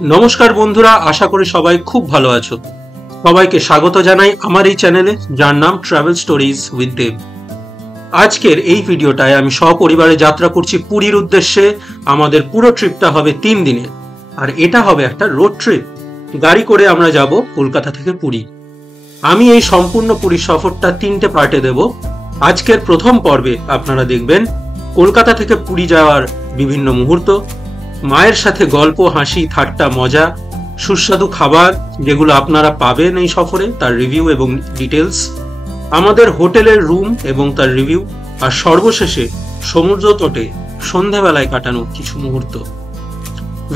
নমস্কার বন্ধুরা, আশা করি সবাই খুব ভালো আছো। সবাইকে স্বাগত জানাই আমার এই চ্যানেলে, যার নাম ট্রাভেল স্টোরিজ উইথ দেব। আজকের এই ভিডিওটায় আমি সপরিবারে যাত্রা করছি পুরীর উদ্দেশ্যে। আমাদের পুরো ট্রিপটা হবে 3 দিনের, আর এটা হবে একটা রোড ট্রিপ। গাড়ি করে আমরা যাব কলকাতা থেকে পুরী। আমি এই সম্পূর্ণ পুরী সফরটা 3টে পার্টে দেব। আজকের প্রথম পর্বে আপনারা দেখবেন কলকাতা থেকে পুরী যাওয়ার বিভিন্ন মুহূর্ত, মায়ের সাথে গল্প, হাসি, ঠাট্টা, মজা, সুস্বাদু খাবার যেগুলো আপনারা পাবেন এই সফরে, তার রিভিউ এবং ডিটেলস, আমাদের হোটেলের রুম এবং তার রিভিউ, আর সর্বশেষে সমুদ্র তটে সন্ধ্যাবেলায় কাটানো কিছু মুহূর্ত।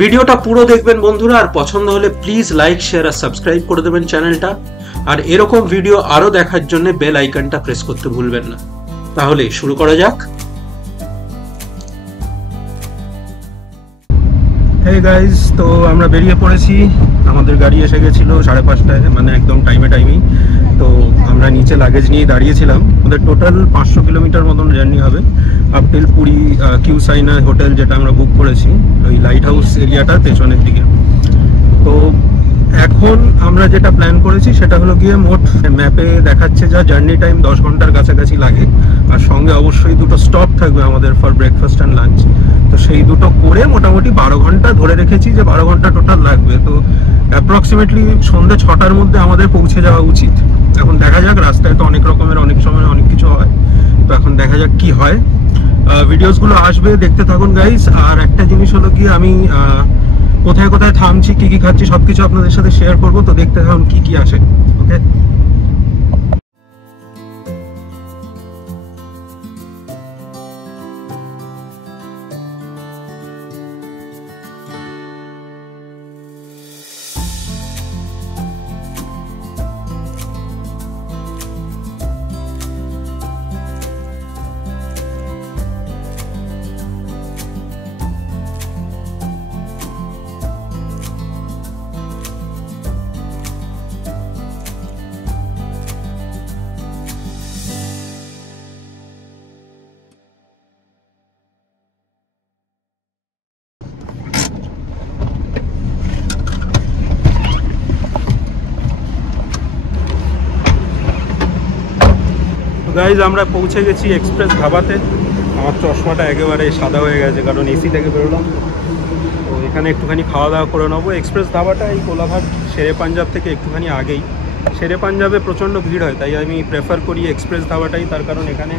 ভিডিওটা পুরো দেখবেন বন্ধুরা, আর পছন্দ হলে প্লিজ লাইক, শেয়ার আর সাবস্ক্রাইব করে দেবেন চ্যানেলটা। আর এরকম ভিডিও আরো দেখার জন্য বেল আইকনটা প্রেস করতে ভুলবেন না। তাহলে শুরু করা যাক। হে গাইজ, তো আমরা বেরিয়ে পড়েছি। আমাদের গাড়ি এসে গেছিল 5:30টায়, মানে একদম টাইমেই। তো আমরা নিচে লাগেজ নিয়ে দাঁড়িয়েছিলাম। আমাদের টোটাল 500 কিলোমিটার মতন জার্নি হবে আপ টিল পুরী কিউ সাইনা হোটেল, যেটা আমরা বুক করেছি ওই লাইট হাউস এরিয়াটার পেছনের দিকে। তো এখন আমরা যেটা প্ল্যান করেছি সেটা হলো গিয়ে, মোট ম্যাপে দেখাচ্ছে যা জার্নি টাইম 10 ঘন্টার কাছাকাছি লাগে, আর সঙ্গে অবশ্যই দুটো স্টপ থাকবে আমাদের ফর ব্রেকফাস্ট অ্যান্ড লাঞ্চ। তো সেই দুটো করে মোটামুটি 12 ঘন্টা ধরে রেখেছি, যে 12 ঘন্টা টোটাল লাগবে। তো অ্যাপ্রক্সিমেটলি সন্ধ্যে 6টার মধ্যে আমাদের পৌঁছে যাওয়া উচিত। এখন দেখা যাক, রাস্তায় তো অনেক রকমের অনেক সময় অনেক কিছু হয়, তো এখন দেখা যাক কি হয়। ভিডিওসগুলো আসবে, দেখতে থাকুন গাইস। আর একটা জিনিস হলো কি, আমি কোথায় কোথায় থামছি, কি কি খাচ্ছি, সবকিছু আপনাদের সাথে শেয়ার করবো। তো দেখতে থাকুন কি কি আসে। ওকে, গাইজ আমরা পৌঁছে গেছি এক্সপ্রেস ধাবাতে। আমার চশমাটা একেবারে সাদা হয়ে গেছে, কারণ এসি থেকে বেরোলাম। তো এখানে একটুখানি খাওয়া দাওয়া করে নেবো। এক্সপ্রেস ধাবাটা এই কোলাঘাট শেরে পাঞ্জাব থেকে একটুখানি আগেই। শেরে পাঞ্জাবে প্রচণ্ড ভিড় হয়, তাই আমি প্রেফার করি এক্সপ্রেস ধাবাটাই। তার কারণ এখানে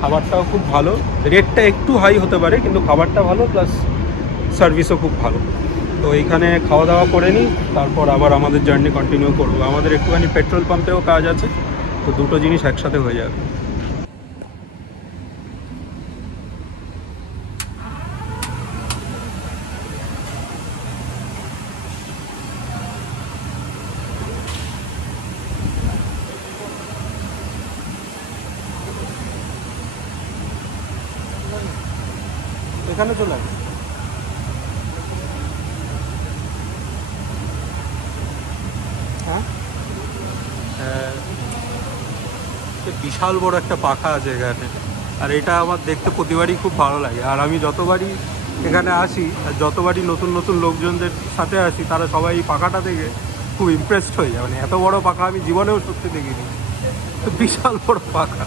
খাবারটাও খুব ভালো, রেটটা একটু হাই হতে পারে কিন্তু খাবারটা ভালো, প্লাস সার্ভিসও খুব ভালো। তো এইখানে খাওয়া দাওয়া করে নিই, তারপর আবার আমাদের জার্নি কন্টিনিউ করবো। আমাদের একটুখানি পেট্রোল পাম্পেও কাজ আছে, তো দুটো জিনিস একসাথে হয়ে যাবে। এখানে চলে আসবে। হ্যাঁ, বিশাল বড় একটা পাখা আছে এখানে, আর এটা আমার দেখতে প্রতিবারই খুব ভালো লাগে। আর আমি যতবারই এখানে আসি আর যতবারই নতুন নতুন লোকজনদের সাথে আসি, তারা সবাই এই পাখাটা দেখে খুব ইমপ্রেসড হয়ে যায়। মানে এত বড় পাখা আমি জীবনেও সত্যি দেখিনি, বিশাল বড় পাখা।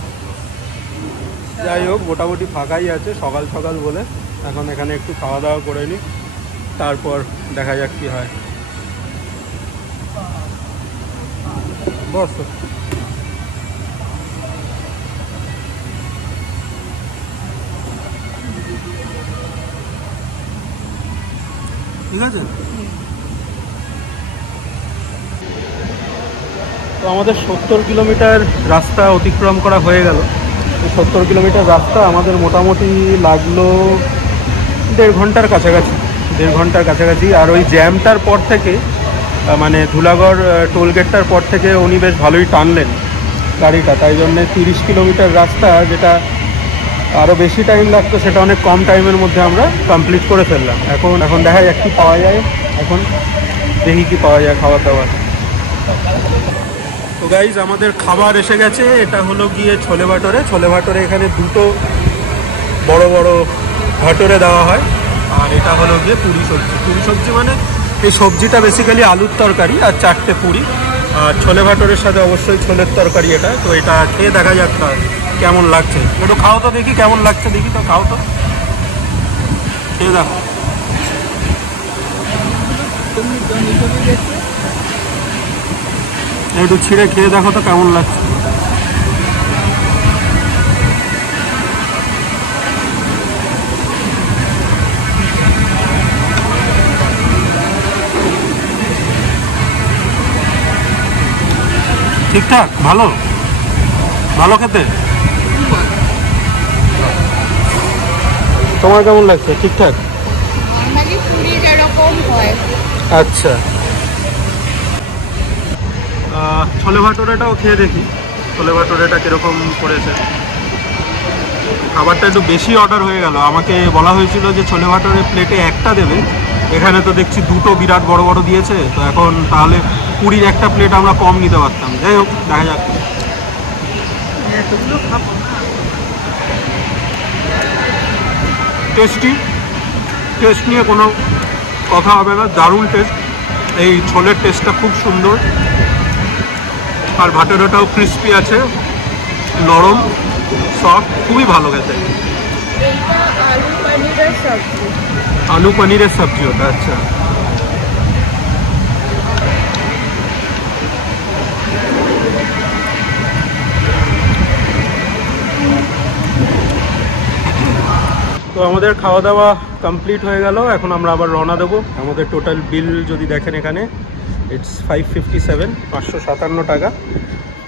যাই হোক, মোটামুটি ফাঁকাই আছে সকাল সকাল বলে। এখন এখানে একটু খাওয়া দাওয়া করে নিই, তারপর দেখা যাক কি হয়। বস, ঠিক আছে। তো আমাদের 70 কিলোমিটার রাস্তা অতিক্রম করা হয়ে গেল। 70 কিলোমিটার রাস্তা আমাদের মোটামুটি লাগলো 1.5 ঘন্টার কাছাকাছি। 1.5 ঘন্টার কাছাকাছি। আর ওই জ্যামটার পর থেকে, মানে ধুলাগড় টোলগেটটার পর থেকে উনি বেশ ভালোই টানলেন গাড়িটা, তাই জন্যে 30 কিলোমিটার রাস্তা, যেটা আরও বেশি টাইম লাগতো, সেটা অনেক কম টাইমের মধ্যে আমরা কমপ্লিট করে ফেললাম। এখন দেখা যাক কি পাওয়া যায়। এখন দেখি কি পাওয়া যায় খাবার দাবার। তো গাইজ আমাদের খাবার এসে গেছে। এটা হলো গিয়ে ছোলে ভাটোরে। ছোলে ভাটোরে এখানে দুটো বড় বড় ভাটোরে দেওয়া হয়, আর এটা হলো গিয়ে পুরি সবজি। পুরি সবজি মানে এই সবজিটা বেসিক্যালি আলুর তরকারি আর 4টে পুরি, আর ছোলে ভাটোরের সাথে অবশ্যই ছোলের তরকারি এটা। তো এটা খেয়ে দেখা যাক কেমন লাগছে। একটু খাও তো দেখি কেমন লাগছে, দেখি তো, খাও তো, খেয়ে দেখো। একটু ছিঁড়ে খেয়ে দেখো তো কেমন লাগছে। ঠিকঠাক, ভালো ভালো খেতে। তোমার কেমন লাগছে? ঠিকঠাক, আচ্ছা। ছোলে ভাটোরেটাও খেয়ে দেখি, ছোলে ভাটোরেটা কিরকম করেছে। খাবারটা একটু বেশি অর্ডার হয়ে গেল। আমাকে বলা হয়েছিল যে ছোলে ভাটোরে প্লেটে একটা দেবে, এখানে তো দেখছি দুটো বিরাট বড় বড় দিয়েছে। তো এখন তাহলে পুরীর একটা প্লেট আমরা কম নিতে পারতাম। যাই হোক, দেখা যাক। টেস্টি, টেস্ট নিয়ে কোনো কথা হবে না, দারুণ টেস্ট। এই ছোলের টেস্টটা খুব সুন্দর, আর ভাটোরাটাও ক্রিস্পি আছে, নরম, সফট, খুবই ভালো খেতে। আলু পনিরের সবজি ওটা, আচ্ছা। তো আমাদের খাওয়া দাওয়া কমপ্লিট হয়ে গেল, এখন আমরা আবার রওনা দেবো। আমাদের টোটাল বিল যদি দেখেন এখানে, ইটস 557, 557 টাকা।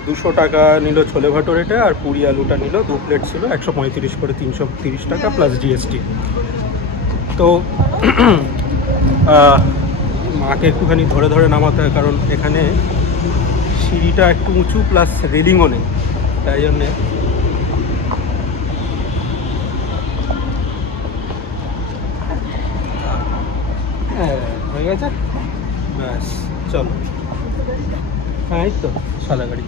200 টাকা নিল ছোলে ভাটোরেটা, আর পুরি আলুটা নিল 2 প্লেট ছিল 135 করে, 330 টাকা প্লাস জিএসটি। তো মাকে একটুখানি ধরে ধরে নামাতে হয়, কারণ এখানে সিঁড়িটা একটু উঁচু প্লাস রেলিংও নেই, তাই জন্যে হয়ে গেছে। ব্যাস, চলো। হ্যাঁ, এই তো সাদা গাড়ি।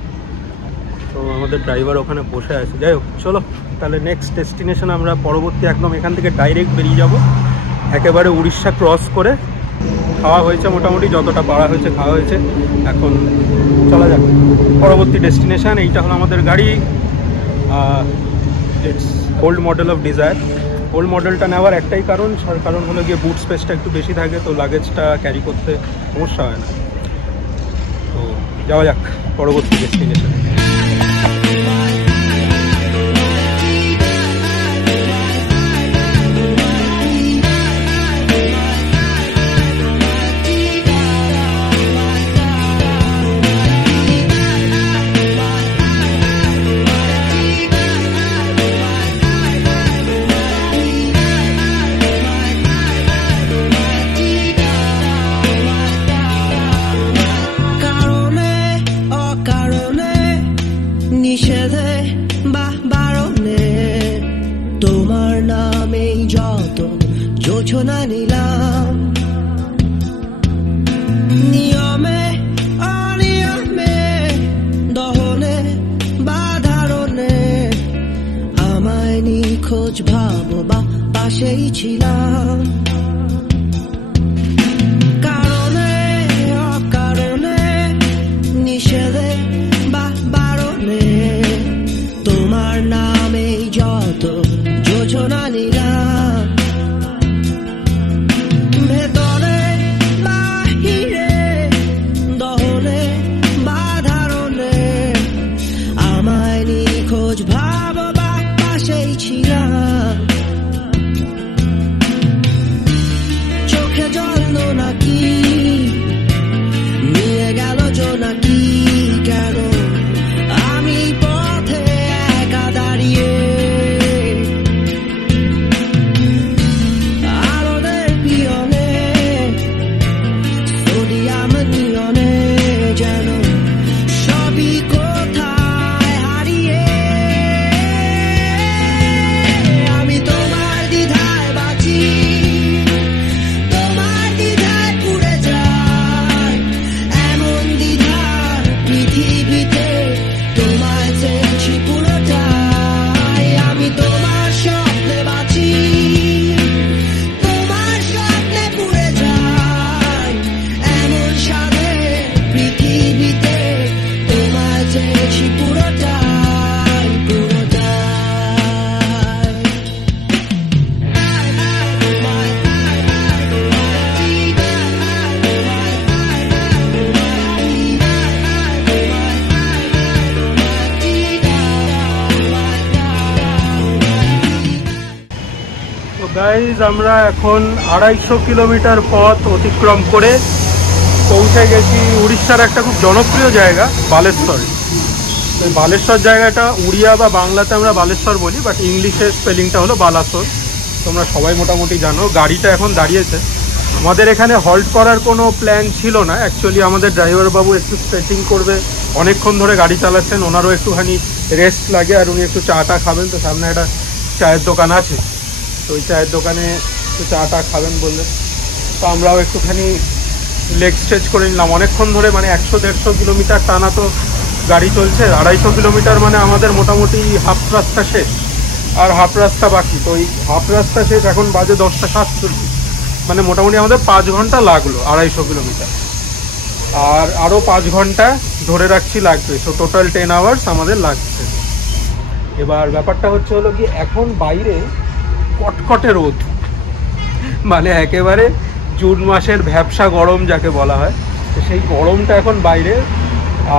তো আমাদের ড্রাইভার ওখানে বসে আছে। যাই হোক, চলো তাহলে নেক্সট ডেস্টিনেশন আমরা পরবর্তী একদম এখান থেকে ডাইরেক্ট বেরিয়ে যাব, একেবারে উড়িষ্যা ক্রস করে। খাওয়া হয়েছে মোটামুটি, যতটা পারা হয়েছে খাওয়া হয়েছে। এখন চলা যাক পরবর্তী ডেস্টিনেশন। এইটা হলো আমাদের গাড়ি, it's old model of desire. Old মডেলটা নেওয়ার একটাই কারণ হলো গিয়ে বুট স্পেসটা একটু বেশি থাকে, তো লাগেজটা ক্যারি করতে সমস্যা হয় না। তো যাওয়া যাক পরবর্তী ডেস্টিনেশনে। যোছনা নিলাম নিয়মে অনিয়মে, দহনে বা ধারণে, আমায় নিখোঁজ ভাবো বা পাশেই ছিলাম। কারণে অকারণে, নিষেধে বা বারণে, তোমার নামেই যত যোছনা নিলাম। ভেতরে বাহিরে, দহনে বা ধারণে, আমায় নিখোঁজ ভাব বা পাশেই ছিলাম। গাইজ আমরা এখন 250 কিলোমিটার পথ অতিক্রম করে পৌঁছে গেছি উড়িষ্যার একটা খুব জনপ্রিয় জায়গা বালেশ্বর। তো বালেশ্বর জায়গাটা উড়িয়া বা বাংলাতে আমরা বালেশ্বর বলি, বাট ইংলিশের স্পেলিংটা হলো বালাসোর। তোমরা সবাই মোটামুটি জানো। গাড়িটা এখন দাঁড়িয়েছে। আমাদের এখানে হল্ট করার কোনো প্ল্যান ছিল না অ্যাকচুয়ালি। আমাদের ড্রাইভার বাবু একটু স্ট্রেচিং করবে, অনেকক্ষণ ধরে গাড়ি চালাচ্ছেন, ওনারও একটুখানি রেস্ট লাগে আর উনি একটু চা টা খাবেন। তো সামনে একটা চায়ের দোকান আছে, তো ওই চায়ের দোকানে একটু চা টা খাবেন বললেন। তো আমরাও একটুখানি লেগ স্ট্রেচ করে নিলাম। অনেকক্ষণ ধরে মানে 100-150 কিলোমিটার টানা তো গাড়ি চলছে। 250 কিলোমিটার মানে আমাদের মোটামুটি হাফ রাস্তা শেষ, আর হাফ রাস্তা বাকি। তো ওই হাফ রাস্তা শেষ, এখন বাজে 10টা 47, মানে মোটামুটি আমাদের 5 ঘন্টা লাগলো 250 কিলোমিটার। আর আরও 5 ঘন্টা ধরে রাখছি লাগবে, সো টোটাল 10 আওয়ার্স আমাদের লাগছে। এবার ব্যাপারটা হলো কি, এখন বাইরে কটকটে রোদ, মানে একেবারে জুন মাসের ভ্যাপসা গরম যাকে বলা হয়, তো সেই গরমটা এখন বাইরে।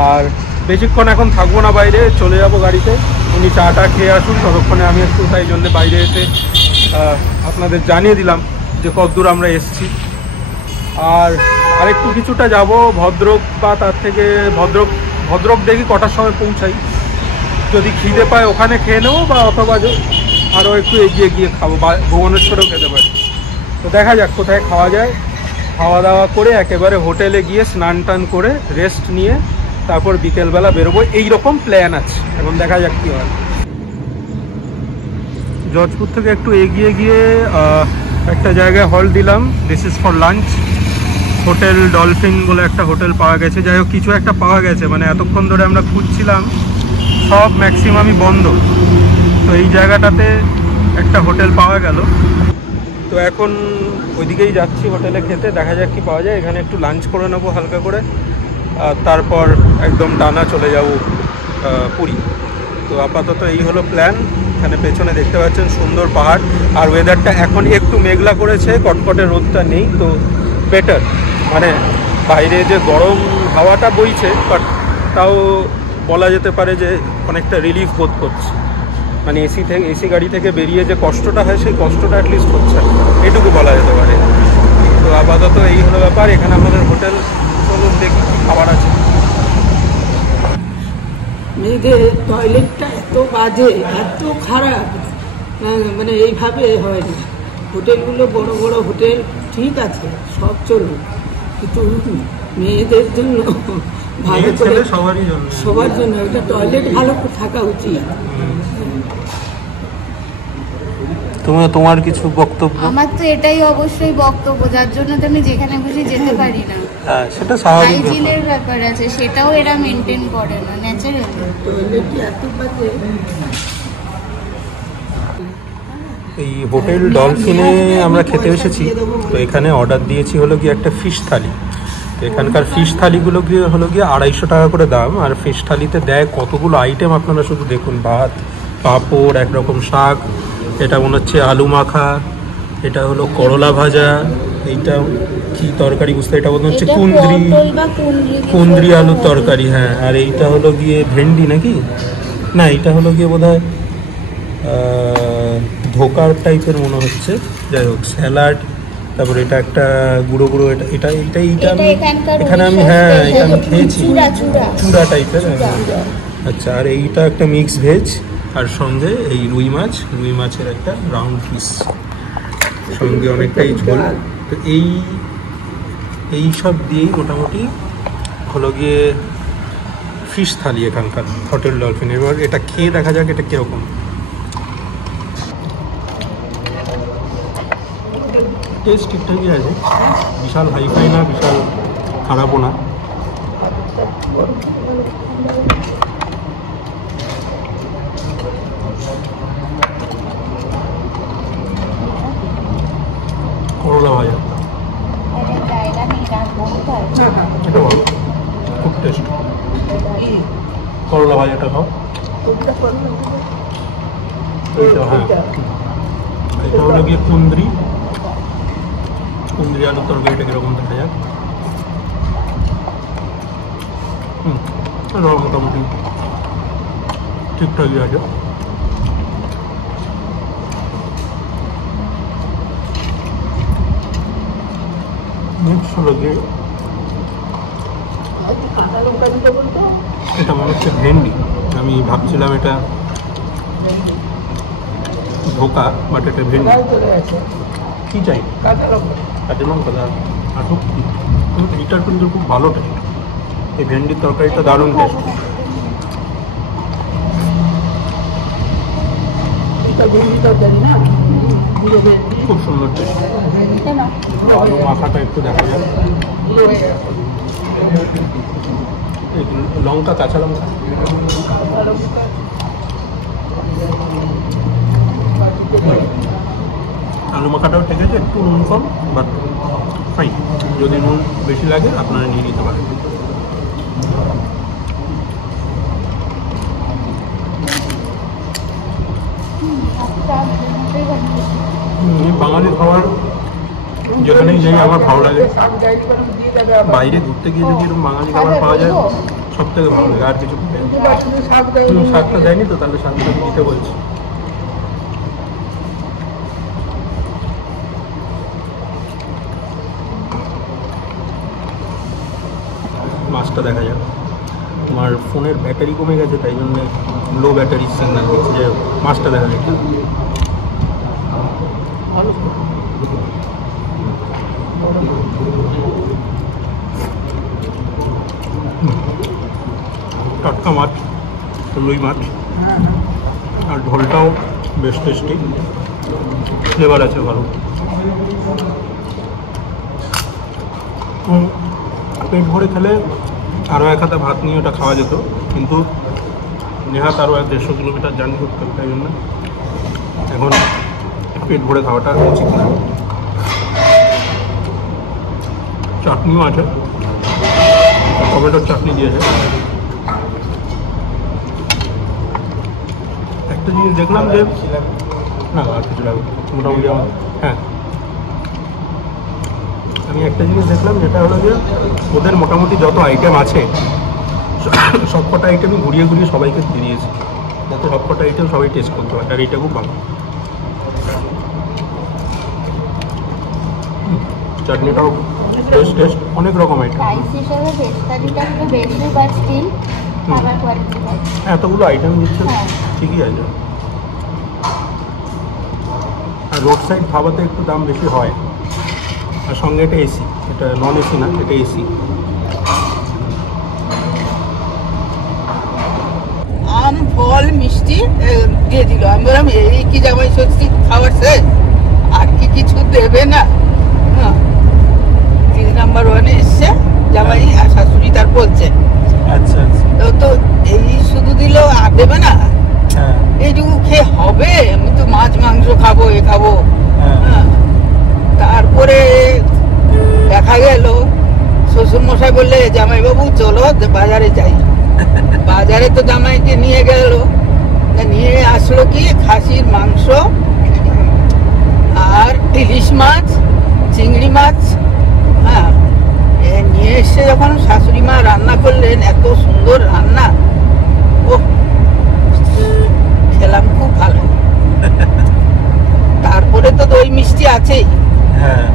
আর বেশিক্ষণ এখন থাকবো না বাইরে, চলে যাব গাড়িতে। উনি চাটা খেয়ে আসুন, ততক্ষণে আমি একটু তাই জন্য বাইরে এসে আপনাদের জানিয়ে দিলাম যে কতদূর আমরা এসেছি। আর আরেকটু কিছুটা যাব ভদ্রক, বা তার থেকে ভদ্রক দেখি কটার সময় পৌঁছাই। যদি খিদে পায় ওখানে খেয়ে নেবো, বা অথবা আরও একটু এগিয়ে গিয়ে খাবো, বা ভুবনেশ্বরেও খেতে পারি। তো দেখা যাক কোথায় খাওয়া যায়। খাওয়া দাওয়া করে একেবারে হোটেলে গিয়ে স্নান টান করে রেস্ট নিয়ে তারপর বিকেলবেলা বেরোবো, এইরকম প্ল্যান আছে। এখন দেখা যাক কী হয়। জজপুর থেকে একটু এগিয়ে গিয়ে একটা জায়গায় হল্ট দিলাম। This is for lunch. Hotel dolphin বলে একটা হোটেল পাওয়া গেছে। যাই হোক, কিছু একটা পাওয়া গেছে, মানে এতক্ষণ ধরে আমরা খুঁজছিলাম, সব ম্যাক্সিমামই বন্ধ। তো এই জায়গাটাতে একটা হোটেল পাওয়া গেল। তো এখন ওইদিকেই যাচ্ছি হোটেলে খেতে, দেখা যাক কি পাওয়া যায়। এখানে একটু লাঞ্চ করে নেবো হালকা করে, তারপর একদম টানা চলে যাব পুরী। তো আপাতত এই হলো প্ল্যান। এখানে পেছনে দেখতে পাচ্ছেন সুন্দর পাহাড়, আর ওয়েদারটা এখন একটু মেঘলা করেছে, কটকটে রোদটা নেই, তো বেটার। মানে বাইরে যে গরম হাওয়াটা বইছে, বাট তাও বলা যেতে পারে যে অনেকটা রিলিফ বোধ করছে। মানে এসি গাড়ি থেকে বেরিয়ে যে কষ্টটা হয়, সেই কষ্টটা অ্যাটলিস্ট হচ্ছে, এটুকু বলা যেতে পারে। তো আপাতত এই হলো ব্যাপার। এখানে আমাদের হোটেল, চলুন দেখি কী খাবার আছে। মেয়েদের টয়লেটটা এত বাজে, এত খারাপ, মানে এইভাবে হয় না। হোটেলগুলো বড় বড় হোটেল ঠিক আছে, সব চলুন, কিন্তু মেয়েদের জন্য ভালো করে, সবার জন্য এটা টয়লেট ভালো থাকা উচিত। তোমার কিছু বক্তব্য? আমার তো এটাই অবশ্যই বক্তব্য, যার জন্য তো আমি যেখানে খুশি যেতে পারি না। হ্যাঁ, সেটা স্বাভাবিক। হাইজিনের ব্যাপার আছে, সেটাও এরা মেনটেন করে না ন্যাচারালি। এই হোটেল ডলফিনে আমরা খেতে এসেছি। তো এখানে অর্ডার দিয়েছি হলো গিয়ে একটা ফিশ থালি। তো এখানকার ফিশ থালিগুলো গিয়ে হলো গিয়ে 250 টাকা করে দাম। আর ফিশ থালিতে দেয় কতগুলো আইটেম, আপনারা শুধু দেখুন। ভাত, পাঁপড়, একরকম শাক, এটা মনে হচ্ছে আলু মাখা, এটা হলো করলা ভাজা, এইটা কি তরকারি বুঝতে, এটা মনে হচ্ছে কুন্দ্রি আলুর তরকারি। হ্যাঁ, আর এইটা হলো গিয়ে ভেন্ডি নাকি, না এটা হলো গিয়ে বোধহয় ধোকার টাইপের মনে হচ্ছে। যাই হোক, স্যালাড, তারপরে এটা একটা গুঁড়ো গুঁড়ো, এটা এখানে আমি, হ্যাঁ এটা আমি খেয়েছি, চূড়া টাইপের। আচ্ছা, আর এইটা একটা মিক্স ভেজ, আর সঙ্গে এই রুই মাছের একটা রাউন্ড পিস, সঙ্গে অনেকটাই ঝোল। তো এই সব দিয়েই মোটামুটি হলো গিয়ে ফিশ থালি এখানকার হোটেল ডলফিন। এবার এটা খেয়ে দেখা যাক এটা কীরকম। টেস্ট ঠিকঠাকই আছে, বিশাল হাইফাই না, বিশাল খারাপও না। করলা ভাজা, এটা ভালো, খুব টেস্ট। করলা ভাজাটা খাও। এইটা, হ্যাঁ, এটা হলো গিয়ে কুন্দ্রি আলুর তরকারিটা কীরকম দেখা যাক। মোটামুটি ঠিকঠাকই আছে। হলো গিয়ে কাঁচা লঙ্কা দিতে বলতো। এটা মনে হচ্ছে ভেন্ডি। আমি ভাবছিলাম এটা ধোকা, বাট এটা ভেন্ডি। চলে গেছে কী চাই? কাঁচা লঙ্কা। কাঁচা লঙ্কা দাও। আসুক, এইটার কিন্তু খুব ভালো টেস্ট। এই ভেন্ডির তরকারিটা দারুণ টেস্ট। এটা ভেন্ডি তরকারি না, পুরো ভেন্ডি। খুব সুন্দর টেস্ট। আলু মাখাটা একটু দেখা যাক। এই লঙ্কা, কাঁচা লঙ্কা, আলু মাখাটাও ঠিক আছে, একটু নুন কম, বাট ফাইন। যদি নুন বেশি লাগে আপনারা নিয়ে নিতে পারেন। বাঙালি খাবার যেখানেই যাই আমার ভালো লাগে। বাইরে ঘুরতে গিয়ে যদি এরকম বাঙালি খাবার পাওয়া যায় সব থেকে ভালো লাগে। আর কিছু শাকটা দেয়নি তো, তাহলে শাকটা দিতে বলছি। মাছটা দেখা যাক। আমার ফোনের ব্যাটারি কমে গেছে, তাই জন্য লো ব্যাটারি সিগন্যাল দিচ্ছে। যে মাছটা দেখা যাক। টাটকা মাছ, রুই মাছ, আর ঝোলটাও বেশ টেস্টি, ফ্লেভার আছে ভালো। পেট ভরে খেলে আরও এক হাতে ভাত নিয়ে ওটা খাওয়া যেত, কিন্তু নেহাত আরও 150 কিলোমিটার জার্নি করতে হবে, তাই জন্য এখন পেট ভরে খাওয়াটা উচিত না। চাটনিও আছে, টমেটোর চাটনি দিয়েছে। একটা জিনিস দেখলাম যে না, আর কিছু লাগবে মোটামুটি আমার। হ্যাঁ, আমি একটা জিনিস দেখলাম, যেটা হলো যে ওদের মোটামুটি যত আইটেম আছে সবকটা আইটেমই ঘুরিয়ে ঘুরিয়ে সবাইকে দিয়েছে, যাতে সবকটা আইটেম সবাই টেস্ট করতে পারে, আর এইটা খুব ভালো। চাটনিটাও টেস্ট অনেক রকম আইটেম। এতগুলো আইটেম দিচ্ছে, ঠিকই আছে। আর রোড সাইড খাবাতে একটু দাম বেশি হয়, আর সঙ্গে এটা এসি, এটা নন এসি না, এটা এসি। আম, ফল, মিষ্টি দিয়ে দিল। আমি বললাম এই কি জামাই ষষ্ঠী খাবার শেষ, আর কি কিছু দেবে না? 3 নাম্বার 1-এ এসছে জামাই, আর শাশুড়ি তার বলছে আচ্ছা আচ্ছা, তো এই শুধু দিল, আর দেবে না? হ্যাঁ এইটুকু খেয়ে হবে? আমি তো মাছ মাংস খাবো, এ খাবো। হ্যাঁ। তারপরে দেখা গেল শ্বশুর মশাই বললে, জামাইবাবু চলো বাজারে যাই। বাজারে তো জামাইকে নিয়ে গেল, নিয়ে আসলো কি খাসির মাংস আর ইলিশ মাছ, চিংড়ি মাছ। হ্যাঁ, নিয়ে এসে যখন শাশুড়ি মা রান্না করলেন, এত সুন্দর রান্না, ও খেলাম, খুব ভালো। তারপরে তো দই মিষ্টি আছেই। হ্যাঁ,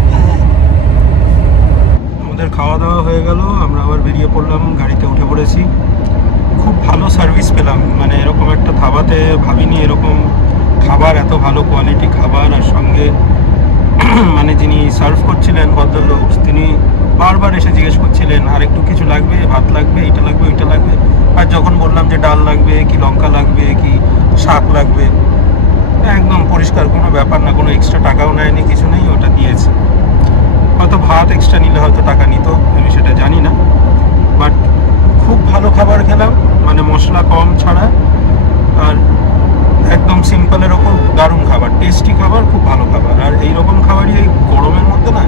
আমাদের খাওয়া দাওয়া হয়ে গেল, আমরা আবার বেরিয়ে পড়লাম, গাড়িতে উঠে পড়েছি। খুব ভালো সার্ভিস পেলাম, মানে এরকম একটা ধাবাতে ভাবিনি এরকম খাবার, এত ভালো কোয়ালিটি খাবার। আর সঙ্গে মানে যিনি সার্ভ করছিলেন ভদ্রলোক, তিনি বারবার এসে জিজ্ঞেস করছিলেন আর একটু কিছু লাগবে, ভাত লাগবে, এইটা লাগবে, ওইটা লাগবে। আর যখন বললাম যে ডাল লাগবে কি লঙ্কা লাগবে কি শাক লাগবে, একদম পরিষ্কার, কোনো ব্যাপার না, কোনো এক্সট্রা টাকাও নেয়নি, কিছু নেই, ওটা দিয়েছে। হয়তো ভাত এক্সট্রা নিলে হয়তো টাকা নিত, আমি সেটা জানি না, বাট খুব ভালো খাবার খেলাম, মানে মশলা কম ছাড়া, আর একদম সিম্পলের ওপর দারুণ খাবার, টেস্টি খাবার, খুব ভালো খাবার। আর এইরকম খাবারই এই গরমের মধ্যে না,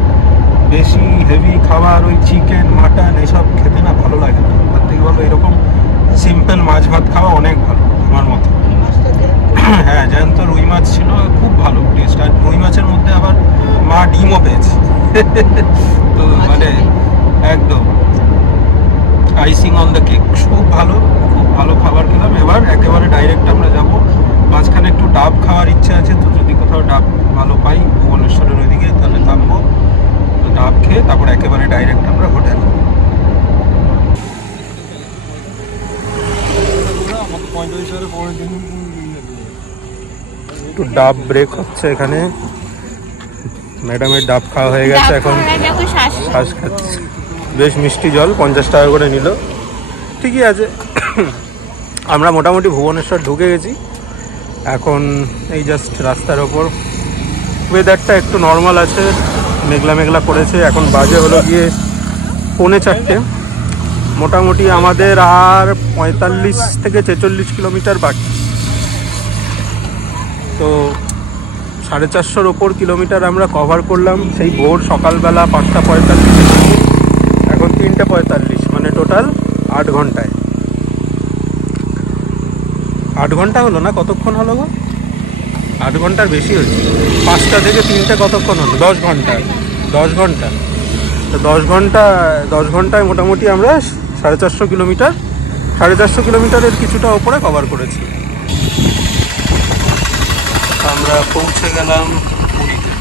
বেশি হেভি খাবার, ওই চিকেন মাটন এইসব খেতে না ভালো লাগে না। তার থেকে ভালো এরকম সিম্পল মাছ ভাত খাওয়া অনেক ভালো আমার মতে। হ্যাঁ, জ্যান্ত রুই মাছ ছিল, খুব ভালো টেস্ট। আর রুই মাছের মধ্যে আবার মা ডিমও পেয়েছে, তো মানে একদম আইসিং অন দ্য কেক। খুব ভালো খাবার খেলাম। এবার একেবারে ডাইরেক্ট আমরা যাব, মাঝখানে একটু ডাব খাওয়ার ইচ্ছে আছে, তো যদি কোথাও ডাব ভালো পাই ভুবনেশ্বরের ওইদিকে, তাহলে থামবো, তো ডাব খেয়ে তারপর একেবারে ডাইরেক্ট একটু ডাব ব্রেক হচ্ছে এখানে। ম্যাডামের ডাব খাওয়া হয়ে গেছে, এখন শ্বাস খাচ্ছে। বেশ মিষ্টি জল, 50 টাকা করে নিল, ঠিকই আছে। আমরা মোটামুটি ভুবনেশ্বর ঢুকে গেছি এখন। এই জাস্ট রাস্তার ওপর, ওয়েদারটা একটু নর্মাল আছে, মেঘলা মেঘলা করেছে। এখন বাজে হলো গিয়ে 3:45। মোটামুটি আমাদের আর 45 থেকে 46 কিলোমিটার বাকি। তো 450 ওপর কিলোমিটার আমরা কভার করলাম সেই ভোর সকালবেলা 5:45। এখন 3:45, মানে টোটাল 8 ঘন্টায়। 8 ঘন্টা হলো না, কতক্ষণ হলো গো? 8 ঘন্টার বেশি হয়েছে। 5টা থেকে 3টে কতক্ষণ হলো? 10 ঘন্টা। 10 ঘন্টা। তো 10 ঘন্টায় মোটামুটি আমরা 450 কিলোমিটার, 450 কিলোমিটারের কিছুটা ওপরে কভার করেছি। আমরা পৌঁছে গেলাম পুরীতে।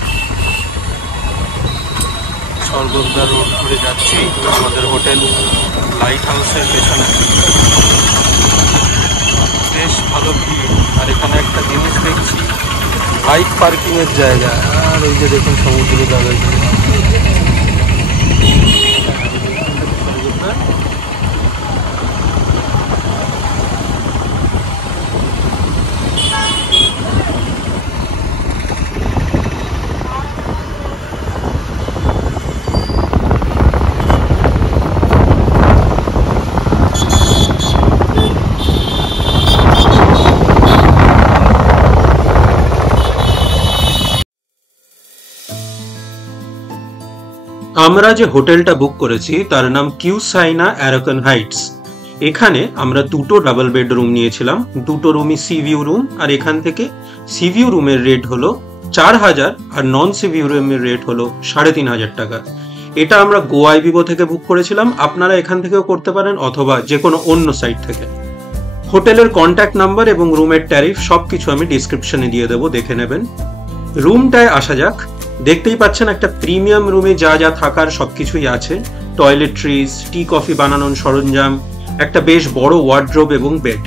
স্বর্গদ্বার রোড ধরে যাচ্ছি আমাদের হোটেল লাইট হাউসের পেছনে। বেশ ভালো ভিড়। আর এখানে একটা জিনিস দেখছি, বাইক পার্কিংয়ের জায়গা। আর ওই যে দেখুন সমুদ্র যাবে। আমরা যে হোটেলটা বুক করেছি তার নাম কিউসাইনা অ্যারাকান হাইটস। এখানে আমরা 2টো ডাবল বেডরুম নিয়েছিলাম। 2টো রুমই সিভিউ রুম। আর এখান থেকে সিভিউ রুমের রেট হলো 4000 আর নন সিভিউ রুমের রেট হলো 3500 টাকা। এটা আমরা গোয়াইবিবো থেকে বুক করেছিলাম। আপনারা এখান থেকেও করতে পারেন অথবা যে কোনো অন্য সাইট থেকে। হোটেলের কন্ট্যাক্ট নাম্বার এবং রুমের ট্যারিফ সবকিছু আমি ডিসক্রিপশনে দিয়ে দেবো, দেখে নেবেন। রুমটায় আসা যাক। দেখতেই পাচ্ছেন একটা প্রিমিয়াম রুমে যা যা থাকার সবকিছুই আছে। টয়লেট্রিজ, টি কফি বানানোর সরঞ্জাম, একটা বেশ বড় ওয়ার্ড্রোব এবং বেড।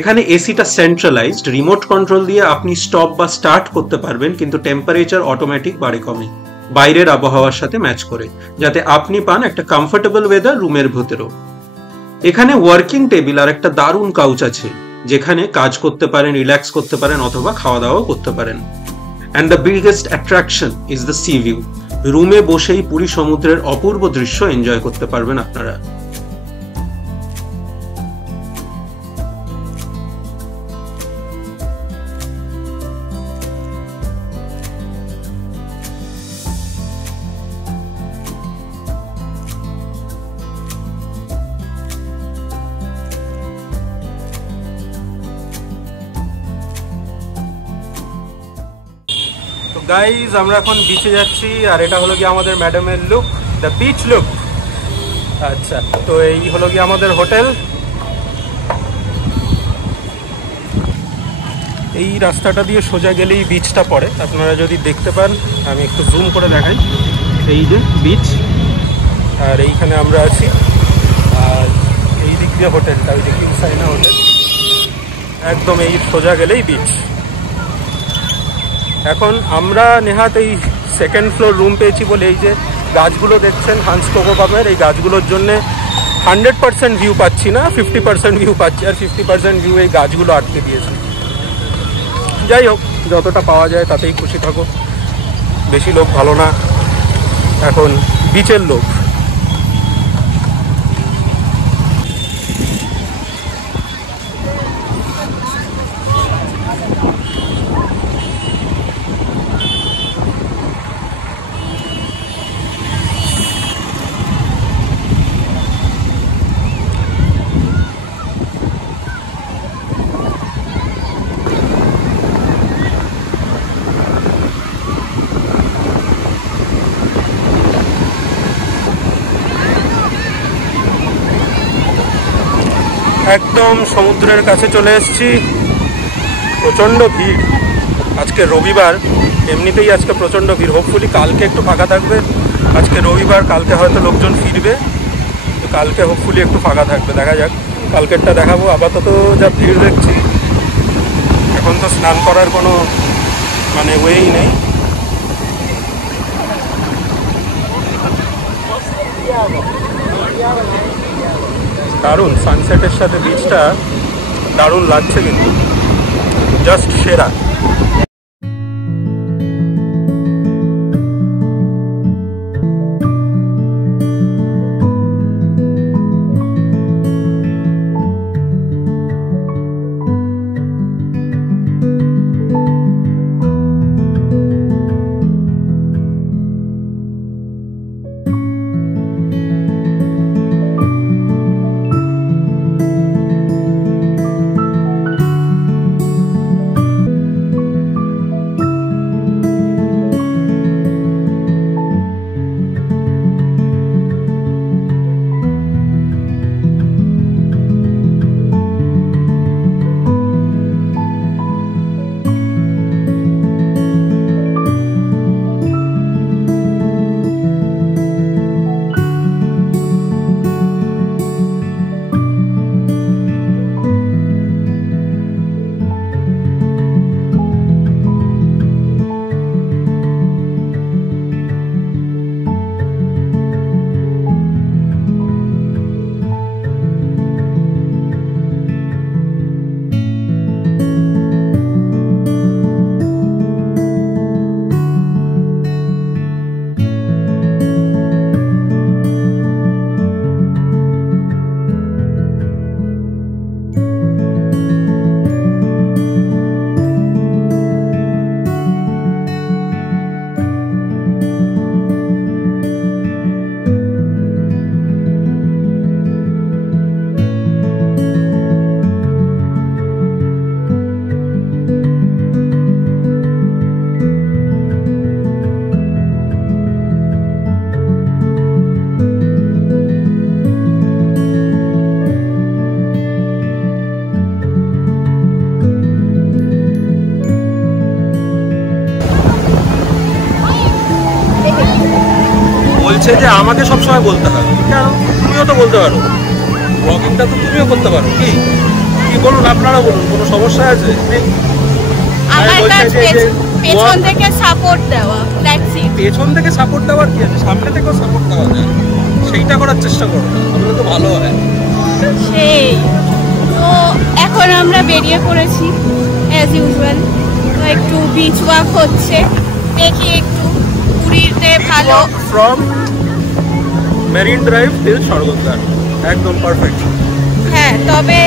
এখানে এসিটা সেন্ট্রালাইজড, রিমোট কন্ট্রোল দিয়ে আপনি স্টপ বা স্টার্ট করতে পারবেন, কিন্তু টেম্পারেচার অটোমেটিক বাড়ে কমে বাইরের আবহাওয়ার সাথে ম্যাচ করে, যাতে আপনি পান একটা কমফোর্টেবল ওয়েদার রুমের ভেতরেও। এখানে ওয়ার্কিং টেবিল আর একটা দারুণ কাউচ আছে, যেখানে কাজ করতে পারেন, রিল্যাক্স করতে পারেন অথবা খাওয়া দাওয়াও করতে পারেন। And the biggest attraction is the sea view. রুমে বসেই পুরী সমুদ্রের অপূর্ব দৃশ্য এনজয় করতে পারবেন আপনারা। গাইজ আমরা এখন বিচে যাচ্ছি, আর এটা হলো কি আমাদের ম্যাডামের লুক, দ্য বিচ লুক। আচ্ছা, তো এই হলো কি আমাদের হোটেল। এই রাস্তাটা দিয়ে সোজা গেলেই বিচটা পড়ে, আপনারা যদি দেখতে পান। আমি একটু জুম করে দেখাই। এই যে বিচ, আর এইখানে আমরা আছি। আর এই দিক দিয়ে হোটেলটা, ওই যে কিউসাইনা হোটেল, একদম এই সোজা গেলেই বিচ। এখন আমরা নেহাত এই সেকেন্ড ফ্লোর রুম পেয়েছি বলে এই যে গাছগুলো দেখছেন হান্স কোকো পামের, এই গাছগুলোর জন্য 100% ভিউ পাচ্ছি না, 50% ভিউ পাচ্ছি। আর 50% ভিউ এই গাছগুলো আটকে দিয়েছে। যাই হোক, যতটা পাওয়া যায় তাতেই খুশি থাকো। বেশি লোক ভালো না, এখন বিচের লোক। একদম সমুদ্রের কাছে চলে এসেছি। প্রচণ্ড ভিড়, আজকে রবিবার, এমনিতেই আজকে প্রচণ্ড ভিড়। হোপফুলি কালকে একটু ফাঁকা থাকবে। আজকে রবিবার, কালকে হয়তো লোকজন ফিরবে, তো কালকে হোপফুলি একটু ফাঁকা থাকবে, দেখা যাক। কালকেরটা দেখাবো। আপাতত যা ভিড় দেখছি, এখন তো স্নান করার কোনো মানে ওয়েই নেই। দারুণ সানসেটের সাথে বিচটা দারুণ লাগছে, কিন্তু জাস্ট সেরা। বলছে যে আমাকে সবসময় বলতে হবে, কেন? তুমিও তো বলতে পারো, ব্লগিংটা তো তুমিও করতে পারো। কি কি বলুন, আপনারা বলুন, কোনো সমস্যা আছে? আমার কাজ পেছন থেকে সাপোর্ট দেওয়া, দ্যাটস ইট। পেছন থেকে সাপোর্ট দেওয়ার কি আছে, সামনে থেকেও সাপোর্ট দেওয়া যায়, সেইটা করার চেষ্টা করো, তাহলে তো ভালো হয়। সেই তো এখন আমরা বেরিয়ে পড়েছি অ্যাজ ইউজুয়াল। তো একটু বিচ ওয়াক হচ্ছে, দেখি একটু পুরীতে ভালো। From marine drive till Swargadwar, একদম পারফেক্ট। হ্যাঁ, তবে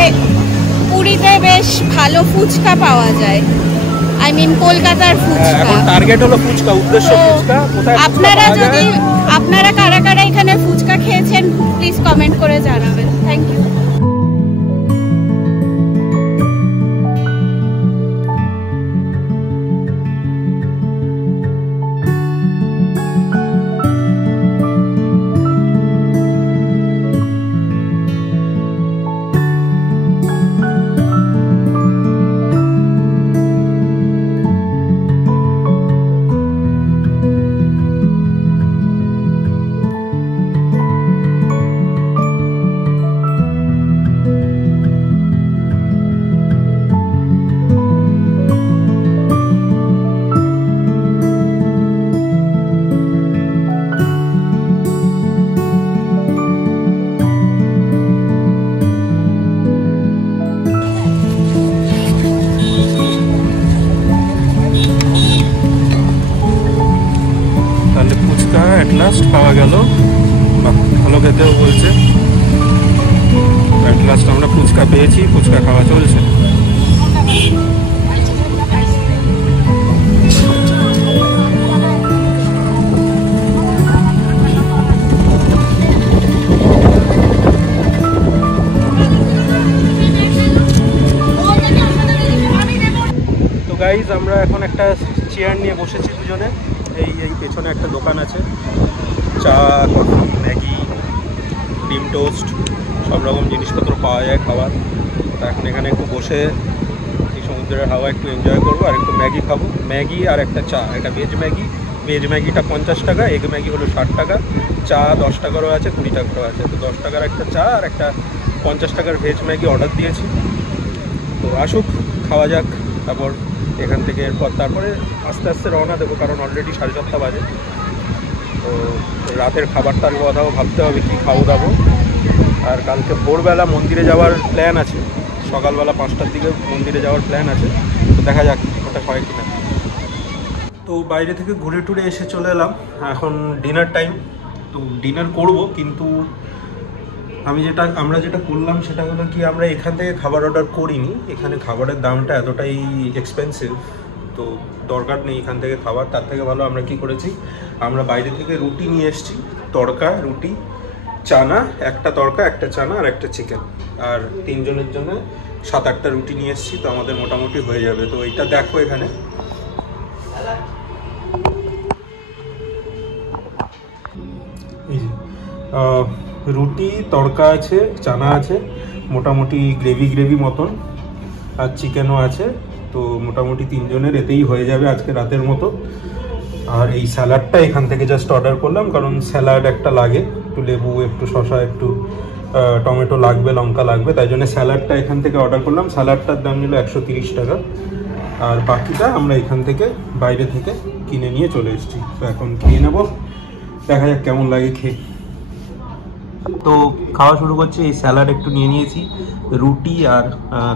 পুরীতে বেশ ভালো ফুচকা পাওয়া যায়। আই মিন কলকাতার ফুচকা। এখন টার্গেট হলো ফুচকা, উদ্দেশ্য ফুচকা। কোথায় আপনারা যদি আপনারা কারা কারা এখানে ফুচকা খেয়েছেন প্লিজ কমেন্ট করে জানাবেন। Thank you. এট লাস্ট পাওয়া গেল, ভালো খেতেও বলছে। এট লাস্ট আমরা ফুচকা পেয়েছি, ফুচকা খাওয়া চলছে। তো গাইজ আমরা এখন একটা চেয়ার নিয়ে বসেছি দুজনে। এই পেছনে একটা দোকান আছে, চা, কফি, ম্যাগি, ডিম টোস্ট সব রকম জিনিসপত্র পাওয়া যায় খাবার। তো এখন এখানে একটু বসে এই সমুদ্রের হাওয়া একটু এনজয় করবো, আর একটু ম্যাগি খাবো। ম্যাগি আর একটা চা, একটা ভেজ ম্যাগিটা 50 টাকা, এগ ম্যাগি হলো 60 টাকা, চা 10 টাকারও আছে, 20 টাকারও আছে। তো 10 টাকার একটা চা আর একটা 50 টাকার ভেজ ম্যাগি অর্ডার দিয়েছি। তো আসুক, খাওয়া যাক, তারপর এখান থেকে এরপর তারপরে আস্তে আস্তে রওনা দেবো, কারণ অলরেডি 4:30 বাজে। তো রাতের খাবারটার কথাও ভাবতে হবে, কী খাবো দাবো। আর কালকে ভোরবেলা মন্দিরে যাওয়ার প্ল্যান আছে, সকালবেলা 5টার দিকে মন্দিরে যাওয়ার প্ল্যান আছে। তো দেখা যাক ওটা হয় কিনা। তো বাইরে থেকে ঘুরে টুরে এসে চলে এলাম, এখন ডিনার টাইম। তো ডিনার করব, কিন্তু আমরা যেটা করলাম সেটা হলো কি, আমরা এখান থেকে খাবার অর্ডার করিনি। এখানে খাবারের দামটা এতটাই এক্সপেন্সিভ, তো দরকার নেই এখান থেকে খাবার। তার থেকে ভালো আমরা কি করেছি, আমরা বাইরে থেকে রুটি নিয়ে এসেছি, তড়কা রুটি, চানা, একটা তড়কা, একটা চানা আর একটা চিকেন, আর 3 জনের জন্য 7-8টা রুটি নিয়ে এসেছি। তো আমাদের মোটামুটি হয়ে যাবে। তো এইটা দেখো, এখানে এই যে রুটি, তড়কা আছে, চানা আছে, মোটামুটি গ্রেভি মতন, আর চিকেনও আছে। তো মোটামুটি 3 জনের এতেই হয়ে যাবে আজকে রাতের মতো। আর এই স্যালাডটা এখান থেকে জাস্ট অর্ডার করলাম, কারণ স্যালাড একটা লাগে, একটু লেবু, একটু শসা, একটু টমেটো লাগবে, লঙ্কা লাগবে, তাই জন্য স্যালাডটা এখান থেকে অর্ডার করলাম। স্যালাডটার দাম নিল 130 টাকা, আর বাকিটা আমরা এখান থেকে বাইরে থেকে কিনে নিয়ে চলে এসেছি। তো এখন খেয়ে নেবো, দেখা যাক কেমন লাগে খেয়ে। তো খাওয়া শুরু করছি। এই স্যালাড একটু নিয়ে নিয়েছি, রুটি আর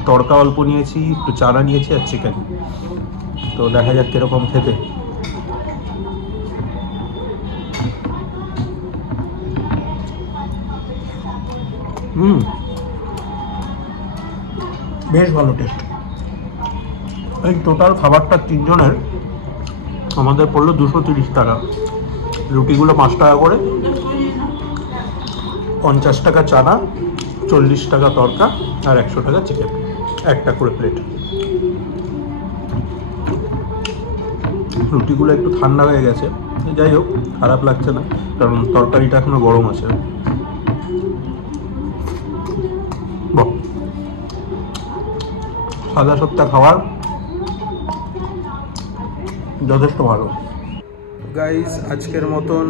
তড়কা অল্প নিয়েছি, একটু চানা নিয়েছি আর চিকেন। তো দেখা যাক কিরকম খেতে। বেশ ভালো টেস্ট। এই টোটাল খাবারটা 3 জনের আমাদের পড়লো 230 টাকা। রুটিগুলো 5 টাকা করে, 50 টাকা চানা, 40 টাকা তড়কা আর 100 টাকা চিকেন, একটা করে প্লেট। রুটিগুলো একটু ঠান্ডা হয়ে গেছে, যাই হোক খারাপ লাগছে না, কারণ তরকারিটা এখনো গরম আছে। সাদা সপ্তাহ খাবার যথেষ্ট ভালো। গাইজ, আজকের মতন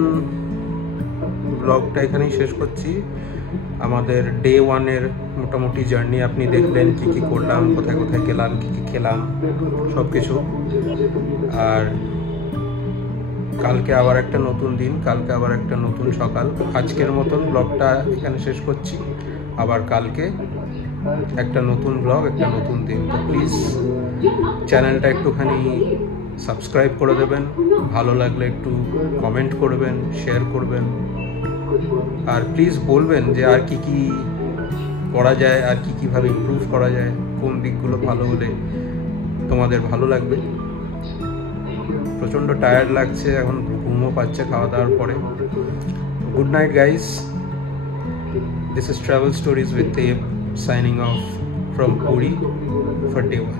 ব্লগটা এখানেই শেষ করছি। আমাদের ডে 1-এর মোটামুটি জার্নি আপনি দেখলেন, কি কি করলাম, কোথায় কোথায় গেলাম, কি কি খেলাম, সব কিছু। আর কালকে আবার একটা নতুন দিন, কালকে আবার একটা নতুন সকাল। আজকের মতন ব্লগটা এখানে শেষ করছি, আবার কালকে একটা নতুন ব্লগ, একটা নতুন দিন। তো প্লিজ চ্যানেলটা একটুখানি সাবস্ক্রাইব করে দেবেন, ভালো লাগলে একটু কমেন্ট করবেন, শেয়ার করবেন, আর প্লিজ বলবেন যে আর কি কি করা যায়, আর কি কিভাবে ইমপ্রুভ করা যায়, কোন দিকগুলো ভালো হলে তোমাদের ভালো লাগবে। প্রচণ্ড টায়ার্ড লাগছে, এখন ঘুমও পাচ্ছে খাওয়া দাওয়ার পরে। Good night guys, this is Travel Stories with Dave, signing off from Puri for day 1.